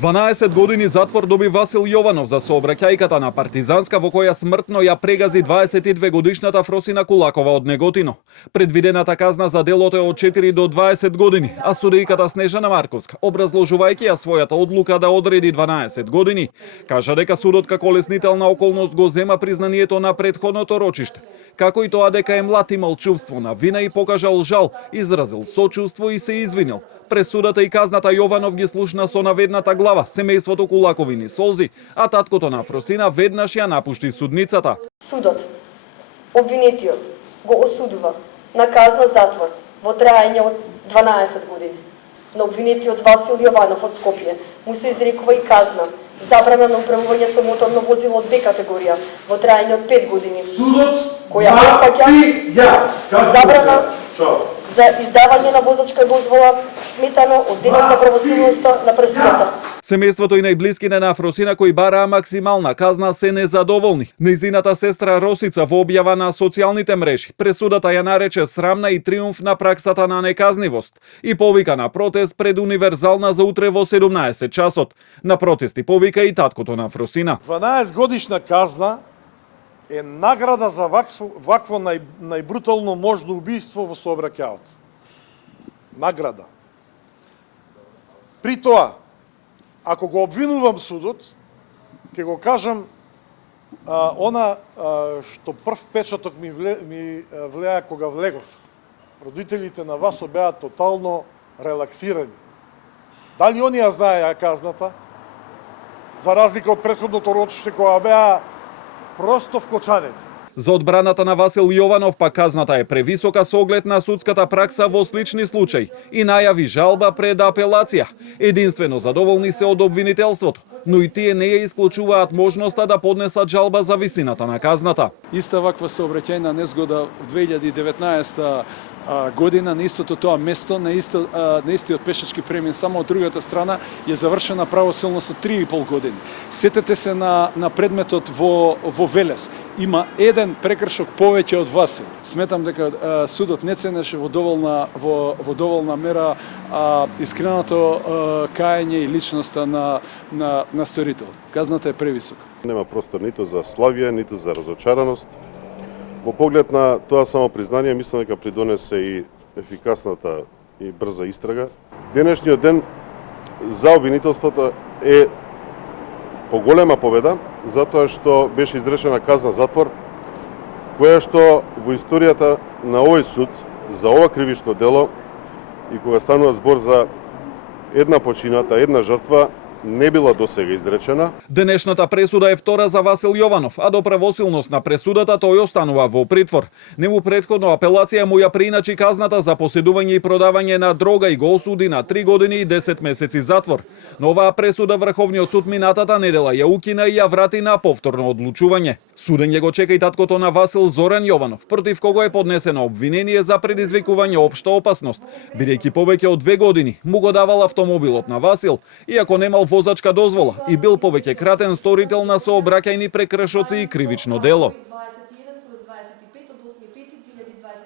12 години затвор доби Васил Јованов за сообраќајката на Партизанска во која смртно ја прегази 22 годишната Фросина Кулакова од Неготино. Предвидената казна за делото е од 4 до 20 години, а судијката Снежана Марковска, образложувајќи ја својата одлука да одреди 12 години, кажа дека судот како леснителна околност го зема признанието на претходното рочиште, како и тоа дека е млад имал чувство на вина и покажал жал, изразил сочувство и се извинил. Пресудата и казната Јованов ги слушна со наведната глава, семејството Кулаковини солзи, а таткото на Фросина веднаш ја напушти судницата. Судот, обвинетиот, го осудува на казна затвор во траење од 12 години. На обвинетиот Васил Јованов од Скопје му се изрекува и казна забрана на управување со моторно возило од Б категорија во траење од 5 години. Судот која опфаќа забрана за издавање на возачка дозвола сметано од денот на правосилноста на пресудата. Семејството и најблиските на Фросина кои бараа максимална казна се незадоволни. Нејзината сестра Росица во објава на социјалните мрежи пресудата ја нарече срамна и триумф на праксата на неказнивост и повика на протест пред Универзална за утре во 17 часот. На протести повика и таткото на Фросина. 12 годишна казна е награда за вакво најбрутално можно убиство во сообраќајот. Награда. При тоа, ако го обвинувам судот, ќе го кажам што прв печаток ми влеа кога влегов. Родителите на Васо беа тотално релаксирани. Дали они ја знаеа казната? За разлика од претходното рочиште кога беа просто вкочанети. За одбраната на Васил Јованов па казната е превисока со оглед на судската пракса во слични случаи и најави жалба пред апелација. Единствено задоволни се од обвинителството, но и тие не ја исклучуваат можноста да поднесат жалба за висината на казната. Иста ваква сообраќајна незгода в 2019 година на истото тоа место, на истиот пешачки премин, само од другата страна е завршена правосилно со 3,5 години. Сетете се на предметот во Велес. Има еден прекршок повеќе од Васил. Сметам дека судот не ценеше во доволна мера искреното кајање и личноста на сторител. Казната е превисока. Нема простор ниту за славје, ниту за разочараност. Во поглед на тоа само признание, мислам дека придонесе и ефикасната и брза истрага. Денешниот ден за обвинителството е поголема победа, затоа што беше изречена казна затвор, која што во историјата на овој суд за ова кривично дело и кога станува збор за една почината, една жртва, не била досега изречена. Денешната пресуда е втора за Васил Јованов, а до правосилност на пресудата тој останува во притвор. Нему претходно апелација му ја преиначи казната за поседување и продавање на дрога и го осуди на 3 години и 10 месеци затвор. Но оваа пресуда Врховниот суд минатата недела ја укина и ја врати на повторно одлучување. Судење го чека и таткото на Васил Зоран Јованов, против кого е поднесено обвинение за предизвикување општа опасност, бидејќи повеќе од 2 години му го давал автомобилот на Васил, иако немал возачка дозвола и бил повеќе кратен сторител на сообраќајни прекршоци и кривично дело.